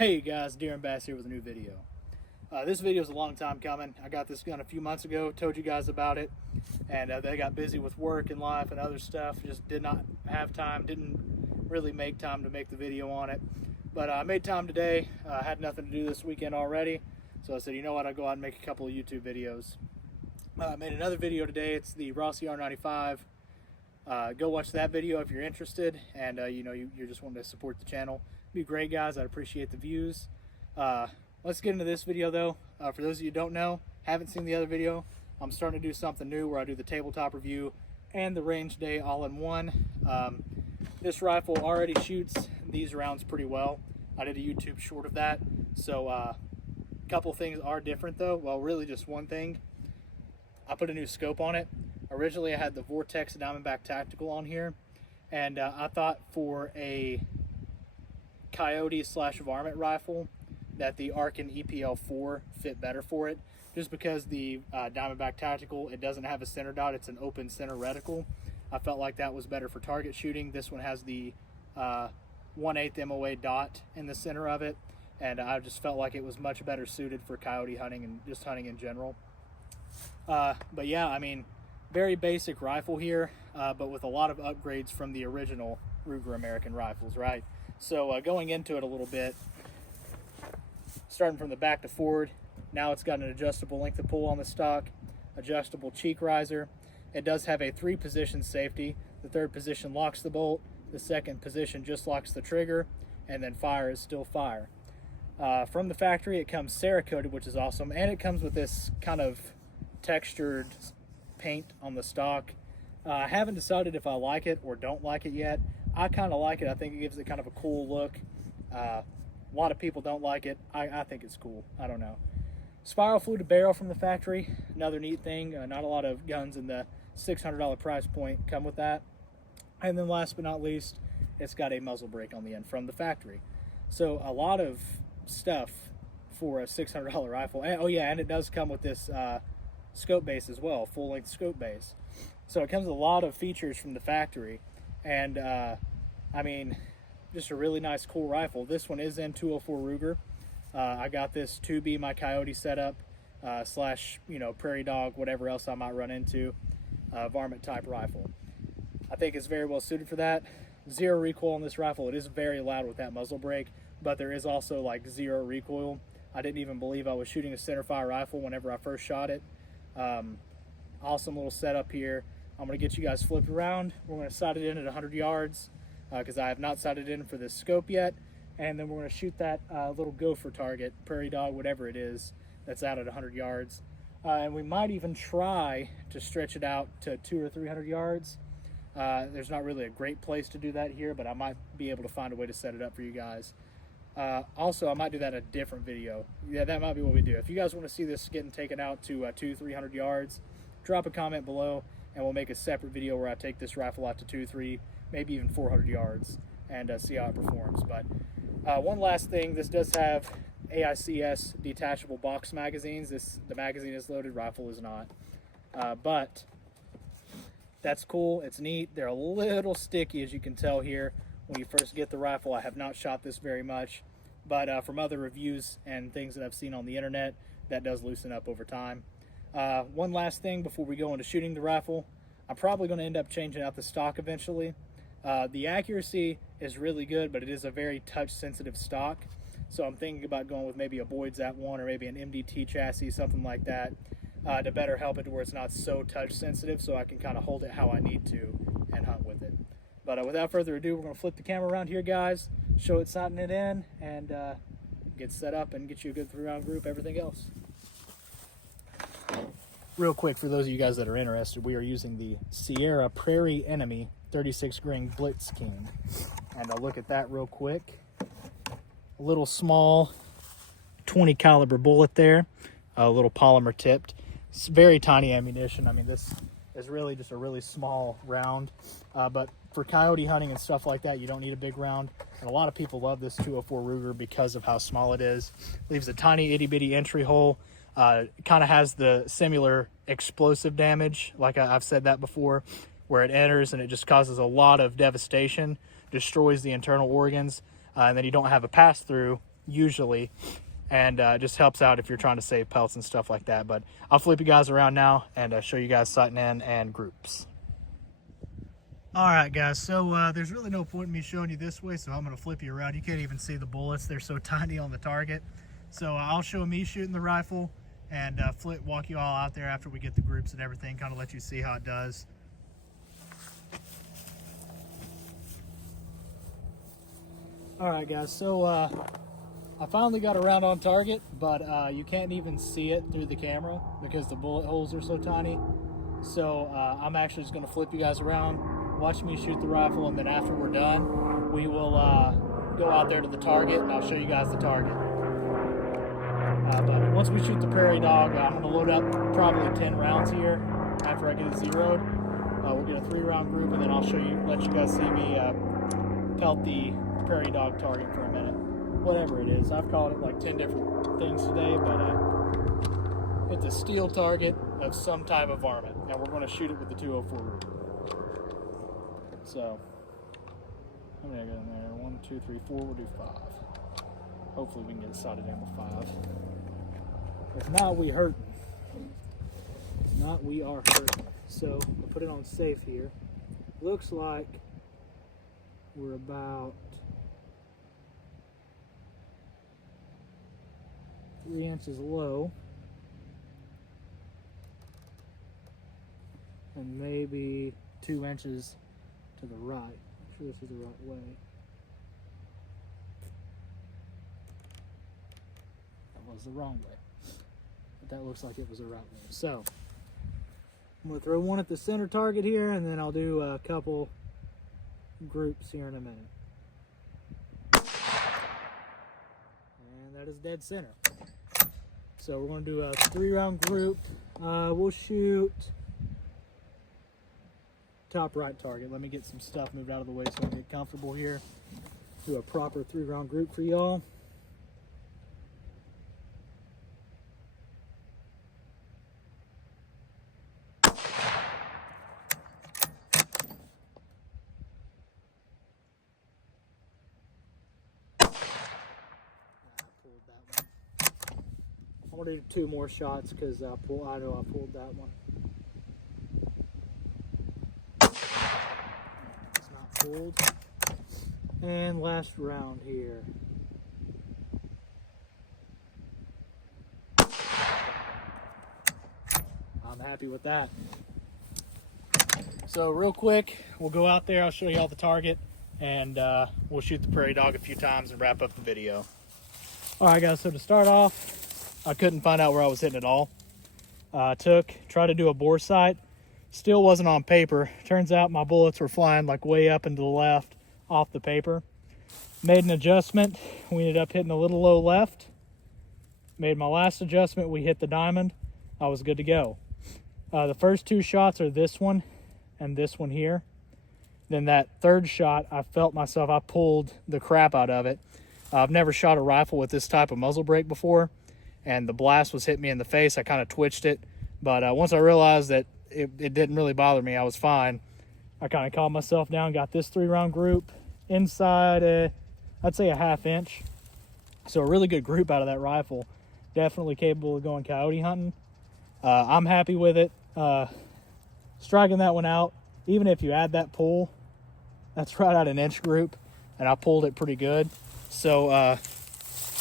Hey guys, Darren Bass here with a new video. This video is a long time coming. I got this gun a few months ago, told you guys about it, and they got busy with work and life and other stuff. Just did not have time, didn't really make time to make the video on it. But I made time today. I had nothing to do this weekend already, so I said, you know what, I'll go out and make a couple of YouTube videos. I made another video today. It's the Rossi R95. Go watch that video if you're interested, and you're just wanting to support the channel. Be great, guys. I'd appreciate the views. Let's get into this video though. For those of you who don't know, haven't seen the other video, I'm starting to do something new where I do the tabletop review and the range day all in one. This rifle already shoots these rounds pretty well. I did a YouTube short of that, so a couple things are different though. Well, really just one thing. I put a new scope on it. Originally I had the Vortex Diamondback Tactical on here, and I thought for a Coyote / varmint rifle that the Arken EPL4 fit better for it, just because the Diamondback Tactical, it doesn't have a center dot, it's an open center reticle. I felt like that was better for target shooting. This one has the 1/8 MOA dot in the center of it, and I just felt like it was much better suited for coyote hunting and just hunting in general. But yeah, I mean, very basic rifle here, but with a lot of upgrades from the original Ruger American rifles, right? So going into it a little bit, starting from the back to forward, now it's got an adjustable length of pull on the stock, adjustable cheek riser. It does have a 3-position safety. The 3rd position locks the bolt, the 2nd position just locks the trigger, and then fire is still fire. From the factory, it comes Cerakoted, which is awesome, and it comes with this kind of textured paint on the stock. I haven't decided if I like it or don't like it yet. I kind of like it. I think it gives it kind of a cool look. A lot of people don't like it. I think it's cool. I don't know. Spiral fluted barrel from the factory. Another neat thing. Not a lot of guns in the $600 price point come with that. And then last but not least, it's got a muzzle brake on the end from the factory. So a lot of stuff for a $600 rifle. And, oh yeah, and it does come with this scope base as well, full-length scope base. So it comes with a lot of features from the factory. And I mean, just a really nice, cool rifle. This one is in 204 Ruger. I got this to be my coyote setup / prairie dog, whatever else I might run into, varmint type rifle. I think it's very well suited for that. 0 recoil on this rifle. It is very loud with that muzzle brake, but there is also like 0 recoil. I didn't even believe I was shooting a centerfire rifle whenever I first shot it. Awesome little setup here. I'm going to get you guys flipped around. We're going to sight it in at 100 yards because I have not sighted in for this scope yet. And then we're going to shoot that little gopher target, prairie dog, whatever it is, that's out at 100 yards. And we might even try to stretch it out to 200 or 300 yards. There's not really a great place to do that here, but I might be able to find a way to set it up for you guys. Also, I might do that in a different video. Yeah, that might be what we do. If you guys want to see this getting taken out to 200-300 yards, drop a comment below, and we'll make a separate video where I take this rifle out to 200-300, maybe even 400 yards, and see how it performs. But one last thing, this does have AICS detachable box magazines. The magazine is loaded, rifle is not. But that's cool, it's neat. They're a little sticky, as you can tell here when you first get the rifle. I have not shot this very much, but from other reviews and things that I've seen on the internet, that does loosen up over time. One last thing before we go into shooting the rifle, I'm probably going to end up changing out the stock eventually. The accuracy is really good, but it is a very touch sensitive stock, so I'm thinking about going with maybe a Boyd's at1 or maybe an MDT chassis, something like that, to better help it to where it's not so touch sensitive, so I can kind of hold it how I need to and hunt with it. But without further ado, we're going to flip the camera around here, guys, show it sighting it in, and get set up and get you a good 3-round group, everything else. Real quick, for those of you guys that are interested, we are using the Sierra Prairie Enemy 36 grain Blitz King. And I'll look at that real quick. A little small 20 caliber bullet there, a little polymer tipped. It's very tiny ammunition. I mean, this is really just a really small round, but for coyote hunting and stuff like that, you don't need a big round. And a lot of people love this 204 Ruger because of how small it is. Leaves a tiny itty bitty entry hole. Kind of has the similar explosive damage, like I've said that before, where it enters and it just causes a lot of devastation, destroys the internal organs, and then you don't have a pass through usually, and just helps out if you're trying to save pelts and stuff like that. But I'll flip you guys around now and show you guys sighting in and groups. All right, guys, so there's really no point in me showing you this way, so I'm going to flip you around. You can't even see the bullets. They're so tiny on the target. So I'll show me shooting the rifle and walk you all out there after we get the groups and everything, kind of let you see how it does. All right, guys, so I finally got a round on target, but you can't even see it through the camera because the bullet holes are so tiny. So I'm actually just going to flip you guys around, watch me shoot the rifle, and then after we're done, we will go out there to the target, and I'll show you guys the target. But once we shoot the prairie dog, I'm going to load up probably 10 rounds here after I get it zeroed. We'll get a 3-round group, and then I'll let you guys see me pelt the prairie dog target for a minute. Whatever it is. I've called it like 10 different things today, but it's a steel target of some type of varmint, and we're going to shoot it with the 204 Ruger. So, how many I got in there? 1, 2, 3, 4. We'll do 5. Hopefully we can get it sighted in with 5. If not, we hurting. If not, we are hurting. So, I'll put it on safe here. Looks like we're about 3 inches low. And maybe 2 inches to the right. Make sure this is the right way. That was the wrong way. But that looks like it was the right way. So, I'm going to throw one at the center target here, and then I'll do a couple groups here in a minute. And that is dead center. So we're going to do a 3-round group. We'll shoot top right target. Let me get some stuff moved out of the way so I can get comfortable here. Do a proper 3-round group for y'all. I'm gonna do 2 more shots because I know I pulled that one. It's not pulled. And last round here. I'm happy with that. So real quick, we'll go out there, I'll show you all the target, and we'll shoot the prairie dog a few times and wrap up the video. All right, guys, so to start off, I couldn't find out where I was hitting at all. Tried to do a bore sight, still wasn't on paper. Turns out my bullets were flying like way up and to the left off the paper. Made an adjustment, we ended up hitting a little low left. Made my last adjustment, we hit the diamond. I was good to go. The first 2 shots are this one and this one here. Then that 3rd shot, I felt myself, I pulled the crap out of it. I've never shot a rifle with this type of muzzle brake before, and the blast was hitting me in the face. I kind of twitched it, but once I realized that it didn't really bother me, I was fine. I kind of calmed myself down, got this 3-round group inside, I'd say a 1/2 inch. So a really good group out of that rifle. Definitely capable of going coyote hunting. I'm happy with it. Striking that one out, even if you add that pull, that's right at an inch group, and I pulled it pretty good. So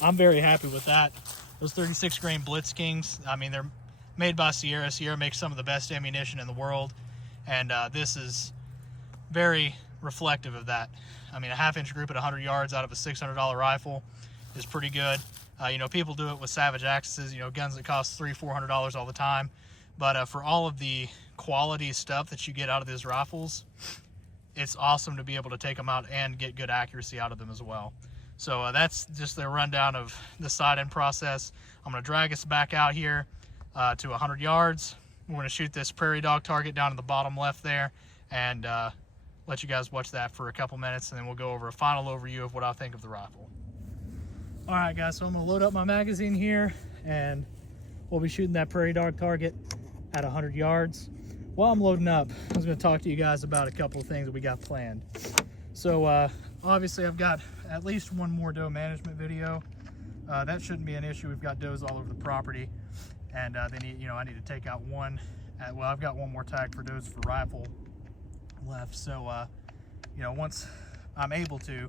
I'm very happy with that. Those 36 grain Blitz Kings, I mean, they're made by Sierra. Sierra makes some of the best ammunition in the world, and this is very reflective of that. I mean, a 1/2 inch group at 100 yards out of a $600 rifle is pretty good. You know, people do it with Savage Axes, you know, guns that cost $300-400 all the time. But for all of the quality stuff that you get out of these rifles, it's awesome to be able to take them out and get good accuracy out of them as well. So that's just the rundown of the sight-in process. I'm going to drag us back out here to 100 yards. We're going to shoot this prairie dog target down in the bottom left there, and let you guys watch that for a couple minutes, and then we'll go over a final overview of what I think of the rifle. All right, guys, so I'm going to load up my magazine here, and we'll be shooting that prairie dog target at 100 yards. While I'm loading up, I was going to talk to you guys about a couple of things that we got planned. So obviously I've got at least one more doe management video That shouldn't be an issue. We've got does all over the property, and they need, you know, I need to take out one. Well, I've got one more tag for does for rifle left. So, you know, once I'm able to,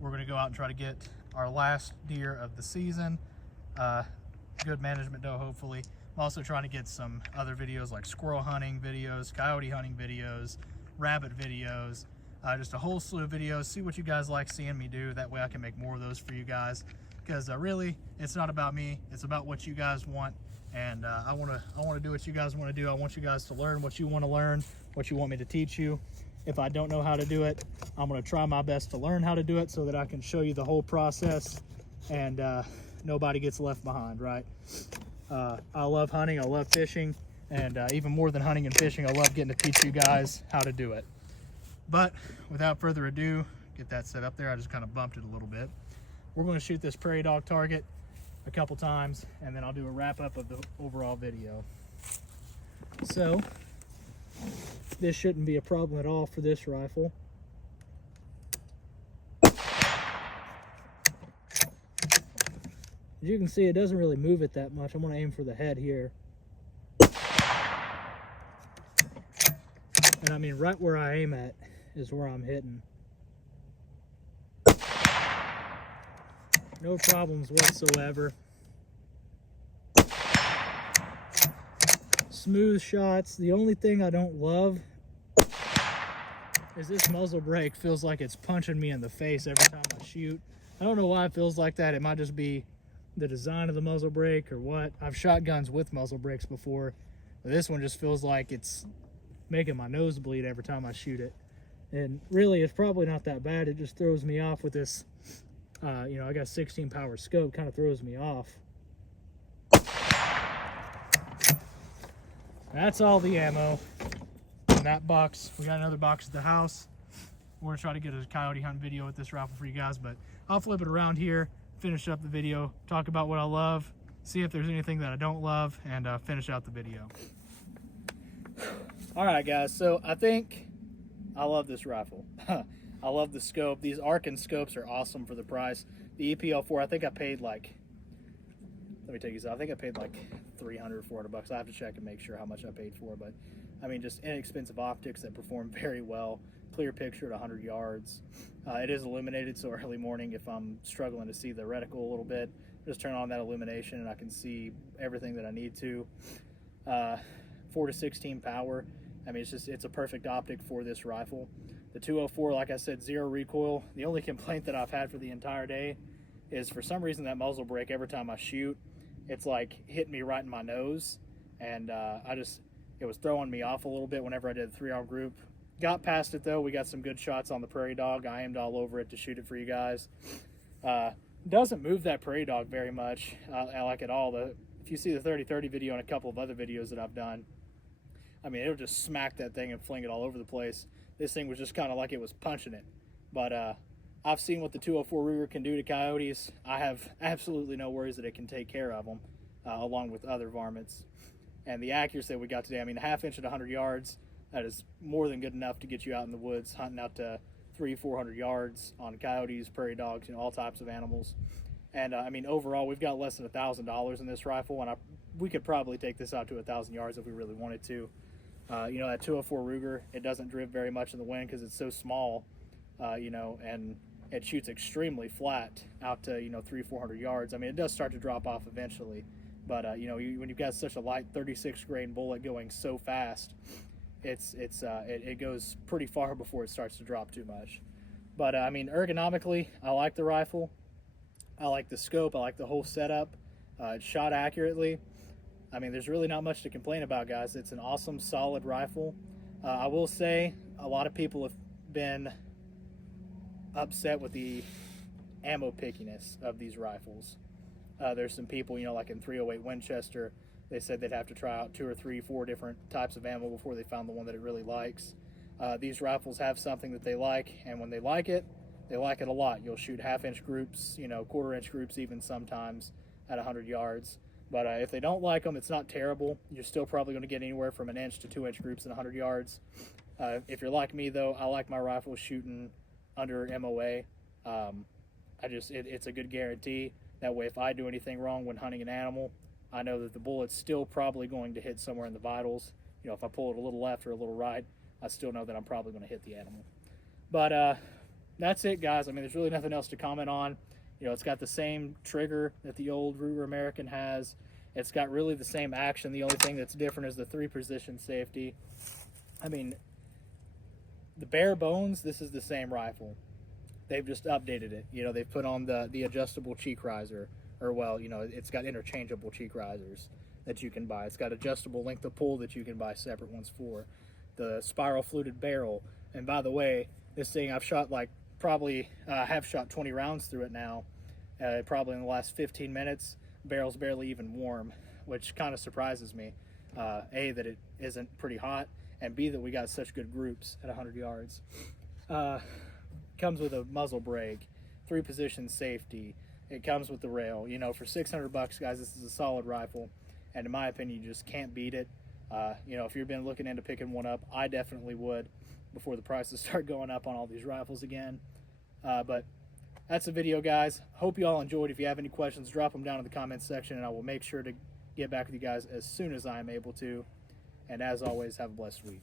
we're going to go out and try to get our last deer of the season. Good management doe, hopefully. I'm also trying to get some other videos like squirrel hunting videos, coyote hunting videos, rabbit videos, just a whole slew of videos. See what you guys like seeing me do. That way I can make more of those for you guys. Because really, it's not about me. It's about what you guys want. And I want to do what you guys want to do. I want you guys to learn what you want to learn, what you want me to teach you. If I don't know how to do it, I'm going to try my best to learn how to do it so that I can show you the whole process and nobody gets left behind, right? I love hunting, I love fishing, and even more than hunting and fishing, I love getting to teach you guys how to do it. But without further ado, get that set up there. I just kind of bumped it a little bit. We're going to shoot this prairie dog target a couple times, and then I'll do a wrap up of the overall video. So this shouldn't be a problem at all for this rifle. As you can see, it doesn't really move it that much. I'm going to aim for the head here. And I mean, right where I aim at is where I'm hitting. No problems whatsoever. Smooth shots. The only thing I don't love is this muzzle brake feels like it's punching me in the face every time I shoot. I don't know why it feels like that. It might just be the design of the muzzle brake or what. I've shot guns with muzzle brakes before, but this one just feels like it's making my nose bleed every time I shoot it. And really, it's probably not that bad. It just throws me off with this, you know, I got 16 power scope, kind of throws me off. That's all the ammo in that box. We got another box at the house. We're gonna try to get a coyote hunt video with this rifle for you guys, but I'll flip it around here, finish up the video, talk about what I love, see if there's anything that I don't love, and finish out the video. All right, guys, so I think I love this rifle. I love the scope. These Arken scopes are awesome for the price. The EPL4, I think I paid like, let me take these out. I think I paid like 300 or 400 bucks. I have to check and make sure how much I paid for, but I mean, just inexpensive optics that perform very well. Clear picture at 100 yards. It is illuminated, so early morning, if I'm struggling to see the reticle a little bit, just turn on that illumination and I can see everything that I need to. 4 to 16 power. I mean, it's a perfect optic for this rifle. The 204, like I said, zero recoil. The only complaint that I've had for the entire day is for some reason that muzzle brake, every time I shoot, it's like hitting me right in my nose. And it was throwing me off a little bit whenever I did the 3-arm group. Got past it though. We got some good shots on the prairie dog. I aimed all over it to shoot it for you guys. Doesn't move that prairie dog very much, like at all. If you see the 30-30 video and a couple of other videos that I've done, I mean, it'll just smack that thing and fling it all over the place. This thing was just kind of like it was punching it. But I've seen what the 204 Ruger can do to coyotes. I have absolutely no worries that it can take care of them, along with other varmints. And the accuracy that we got today, I mean, a half inch at 100 yards, that is more than good enough to get you out in the woods, hunting out to 300-400 yards on coyotes, prairie dogs, you know, all types of animals. And I mean, overall, we've got less than $1,000 in this rifle, and we could probably take this out to 1,000 yards if we really wanted to. You know, that 204 Ruger, it doesn't drift very much in the wind because it's so small, you know, and it shoots extremely flat out to, you know, 300-400 yards. I mean, it does start to drop off eventually, but you know, when you've got such a light 36 grain bullet going so fast, it goes pretty far before it starts to drop too much. But I mean, ergonomically, I like the rifle. I like the scope. I like the whole setup. It's shot accurately. I mean, there's really not much to complain about, guys. It's an awesome, solid rifle. I will say a lot of people have been upset with the ammo pickiness of these rifles. There's some people, you know, like in 308 Winchester, they said they'd have to try out 2 or 3, 4 different types of ammo before they found the one that it really likes. These rifles have something that they like, and when they like it a lot. You'll shoot half-inch groups, you know, quarter-inch groups even sometimes at 100 yards. But if they don't like them, it's not terrible. You're still probably going to get anywhere from 1-inch to 2-inch groups at 100 yards. If you're like me, though, I like my rifle shooting under MOA. It's a good guarantee. That way, if I do anything wrong when hunting an animal, I know that the bullet's still probably going to hit somewhere in the vitals. You know, if I pull it a little left or a little right, I still know that I'm probably going to hit the animal. But that's it, guys. I mean, there's really nothing else to comment on. You know, it's got the same trigger that the old Ruger American has. It's got really the same action. The only thing that's different is the 3-position safety. I mean, the bare bones, this is the same rifle. They've just updated it. You know, they've put on the adjustable cheek riser, or well, you know, it's got interchangeable cheek risers that you can buy. It's got adjustable length of pull that you can buy separate ones for. The spiral fluted barrel. And by the way, this thing I've shot like probably have shot 20 rounds through it now. Probably in the last 15 minutes. Barrel's barely even warm, which kind of surprises me. A, that it isn't pretty hot, and B, that we got such good groups at 100 yards. Comes with a muzzle brake, 3-position safety. It comes with the rail. You know, for $600, guys, this is a solid rifle, and in my opinion, you just can't beat it. You know, if you've been looking into picking one up, I definitely would before the prices start going up on all these rifles again. But that's the video, guys. Hope you all enjoyed. If you have any questions, drop them down in the comments section, and I will make sure to get back with you guys as soon as I am able to. And as always, have a blessed week.